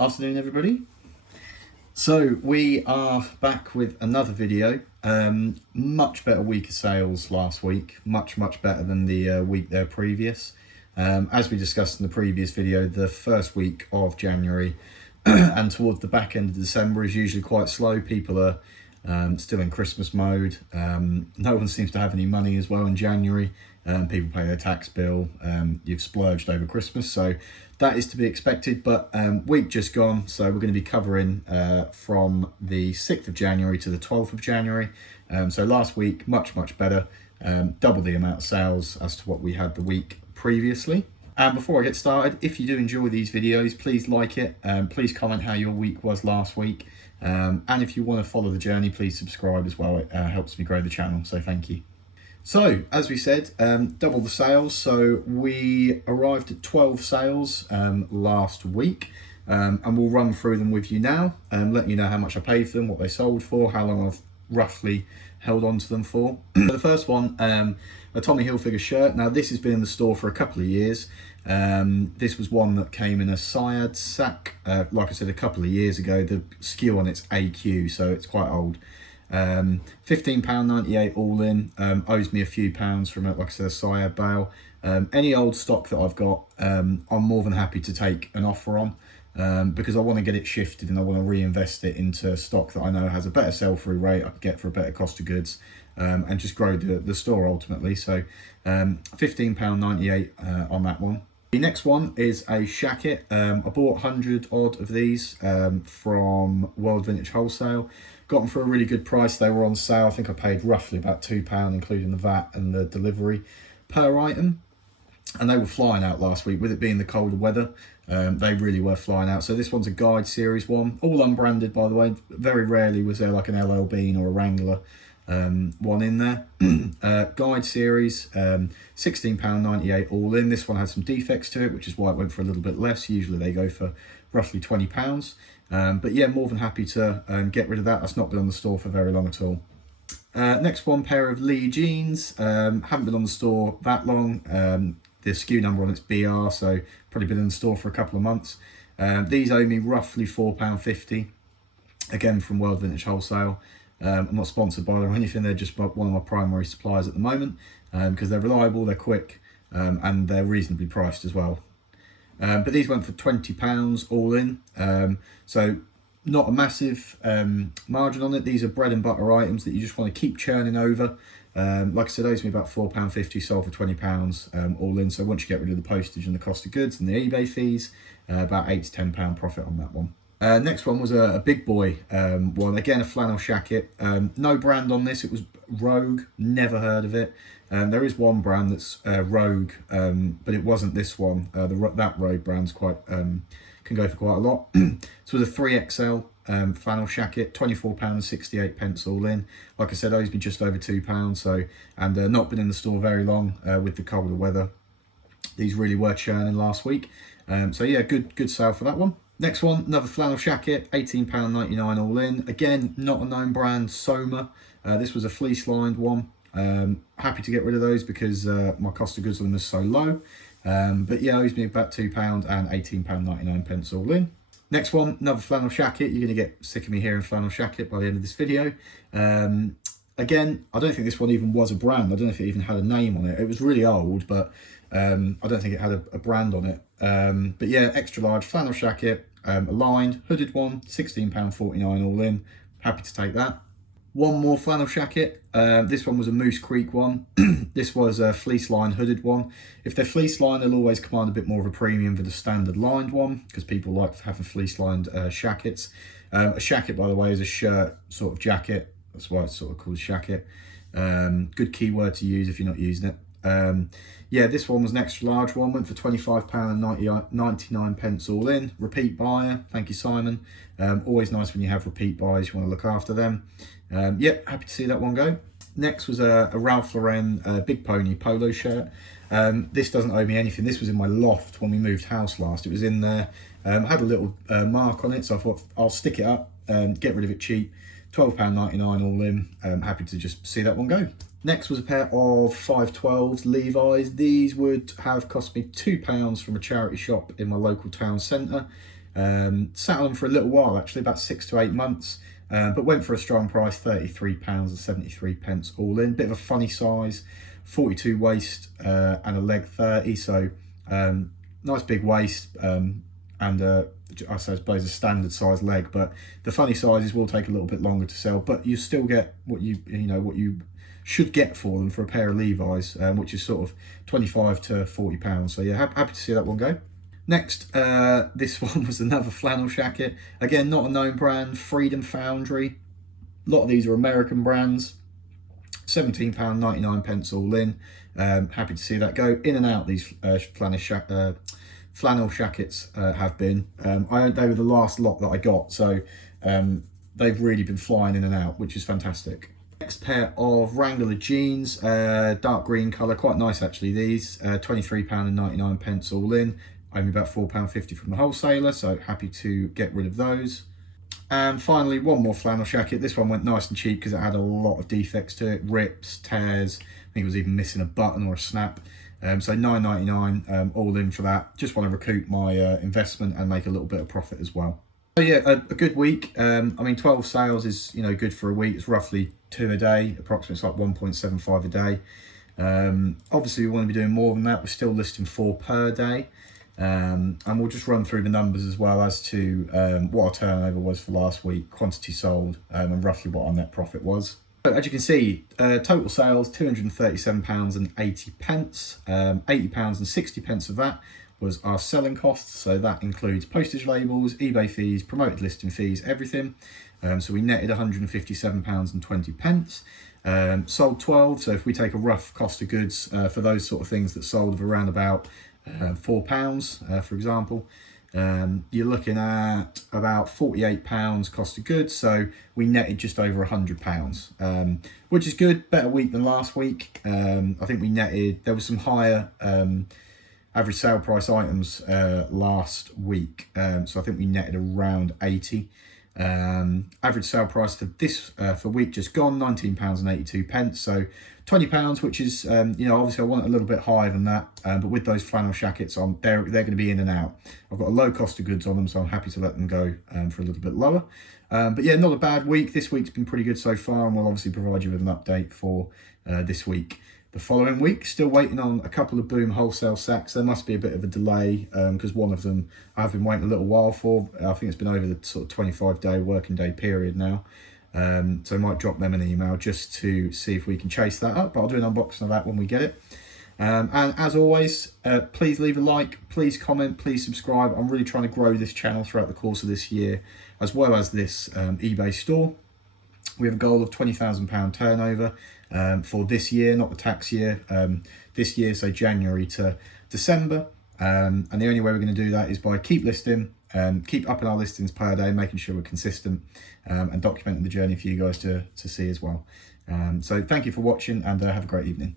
Afternoon, everybody. So we are back with another video. Much better week of sales last week, much better than the week there previous. As we discussed in the previous video, the first week of January and towards the back end of December is usually quite slow. People are still in Christmas mode. No one seems to have any money as well in January. People pay their tax bill. You've splurged over Christmas, so that is to be expected. But week just gone, so we're going to be covering from the 6th of January to the 12th of January. So last week, much better. Double the amount of sales as to what we had the week previously. And before I get started, if you do enjoy these videos, please like it. Please comment how your week was last week. And if you want to follow the journey, please subscribe as well. It helps me grow the channel, so thank you. So, as we said, double the sales. So we arrived at 12 sales last week, and we'll run through them with you now, letting you know how much I paid for them, what they sold for, how long I've roughly held on to them for. The first one, a Tommy Hilfiger shirt. Now this has been in the store for a couple of years. This was one that came in a Syed sack, like I said, a couple of years ago. The SKU on it's AQ, so it's quite old. £15.98 all in, owes me a few pounds from it, like I said, a Syed bale. Any old stock that I've got, I'm more than happy to take an offer on, because I want to get it shifted and I want to reinvest it into stock that I know has a better sell-through rate, I can get for a better cost of goods, and just grow the store ultimately. So £15.98 on that one. The next one is a shacket. I bought 100 odd of these from World Vintage Wholesale. Got them for a really good price. They were on sale. I think I paid roughly about £2, including the VAT and the delivery per item. And they were flying out last week. With it being the colder weather, they really were flying out. So this one's a Guide Series one, all unbranded, by the way. Very rarely was there like an LL Bean or a Wrangler one in there. Guide Series, £16.98 all in. This one had some defects to it, which is why it went for a little bit less. Usually they go for roughly £20. But yeah, more than happy to get rid of that. That's not been on the store for very long at all. Next one, pair of Lee jeans. Haven't been on the store that long. The SKU number on it's BR, so probably been in the store for a couple of months. These owe me roughly £4.50, again from World Vintage Wholesale. I'm not sponsored by them or anything, they're just one of my primary suppliers at the moment, because they're reliable, they're quick, and they're reasonably priced as well. But these went for £20 all in, so not a massive margin on it. These are bread and butter items that you just want to keep churning over. Like I said, owes me about £4.50, sold for £20 all in. So once you get rid of the postage and the cost of goods and the eBay fees, about £8 to £10 profit on that one. Next one was a big boy one, again a flannel shacket. No brand on this, it was Rogue, never heard of it. There is one brand that's Rogue, but it wasn't this one. That Rogue brand's quite can go for quite a lot. So it was a 3XL flannel shacket, £24.68 all in. Like I said, owes me just over £2. So, and not been in the store very long with the colder weather. These really were churning last week. So yeah, good sale for that one. Next one, another flannel shacket, £18.99 all in. Again, not a known brand, Soma. This was a fleece lined one. Happy to get rid of those because my cost of goods on them is so low. But yeah, owes me about £2 and £18.99 all in. Next one, another flannel shacket. You're going to get sick of me hearing flannel shacket by the end of this video. Again, I don't think this one even was a brand. I don't know if it even had a name on it. It was really old, but I don't think it had a brand on it. But yeah, extra large flannel shacket, aligned, hooded one, £16.49 all in. Happy to take that. One more flannel shacket. This one was a Moose Creek one. This was a fleece lined hooded one. If they're fleece lined, they'll always command a bit more of a premium than the standard lined one, because people like to have a fleece lined shackets. A shacket, by the way, is a shirt sort of jacket. That's why it's sort of called shacket. Good keyword to use if you're not using it. Yeah, this one was an extra large one, went for £25.99 all in. Repeat buyer, thank you, Simon. Always nice when you have repeat buyers, you want to look after them. Yeah, happy to see that one go. Next was a Ralph Lauren Big Pony polo shirt. This doesn't owe me anything. This was in my loft when we moved house last. It was in there, had a little mark on it, so I thought I'll stick it up and get rid of it cheap. £12.99 all in. Happy to just see that one go. Next was a pair of 512s Levi's. These would have cost me £2 from a charity shop in my local town centre. Sat on them for a little while, actually, about 6 to 8 months, but went for a strong price, £33.73 all in. Bit of a funny size, 42 waist and a leg 30, so nice big waist, and I suppose a standard size leg, but the funny sizes will take a little bit longer to sell, but you still get what you should get for them for a pair of Levi's, which is sort of 25 to 40 pounds. So yeah, happy to see that one go. Next, this one was another flannel jacket. Again, not a known brand, Freedom Foundry. A lot of these are American brands. £17.99 all in. Happy to see that go. In and out these flannel jackets have been. They were the last lot that I got, so they've really been flying in and out, which is fantastic. Next pair of Wrangler jeans, dark green colour, quite nice actually these, £23.99 all in, only about £4.50 from the wholesaler, so happy to get rid of those. And finally, one more flannel jacket. This one went nice and cheap because it had a lot of defects to it, rips, tears, I think it was even missing a button or a snap. So £9.99 all in for that. Just want to recoup my investment and make a little bit of profit as well. So yeah, a good week. I mean, 12 sales is, good for a week. It's roughly 2 a day, approximately. It's like 1.75 a day. Obviously we want to be doing more than that. We're still listing 4 per day. And we'll just run through the numbers as well as to what our turnover was for last week, quantity sold, and roughly what our net profit was. So as you can see, total sales £237.80, £80.60 of that was our selling costs. So that includes postage labels, eBay fees, promoted listing fees, everything. So we netted £157.20. Sold 12. So if we take a rough cost of goods for those sort of things that sold of around about £4, for example, you're looking at about £48 cost of goods, so we netted just over £100, which is good, better week than last week. I think we netted, there was some higher average sale price items last week, so I think we netted around 80. Average sale price for this for week just gone, £19.82, so £20, which is obviously I want it a little bit higher than that, but with those flannel jackets on, they're going to be in and out. I've got a low cost of goods on them, so I'm happy to let them go for a little bit lower. But yeah, not a bad week. This week's been pretty good so far, and we'll obviously provide you with an update for this week. The following week, still waiting on a couple of Boom wholesale sacks. There must be a bit of a delay because one of them I've been waiting a little while for. I think it's been over the sort of 25-day working day period now. So I might drop them an email just to see if we can chase that up. But I'll do an unboxing of that when we get it. And as always, please leave a like, please comment, please subscribe. I'm really trying to grow this channel throughout the course of this year, as well as this eBay store. We have a goal of £20,000 turnover for this year, not the tax year. This year, so January to December. And the only way we're going to do that is by keep listing, keep upping our listings per day, making sure we're consistent, and documenting the journey for you guys to see as well. So thank you for watching, and have a great evening.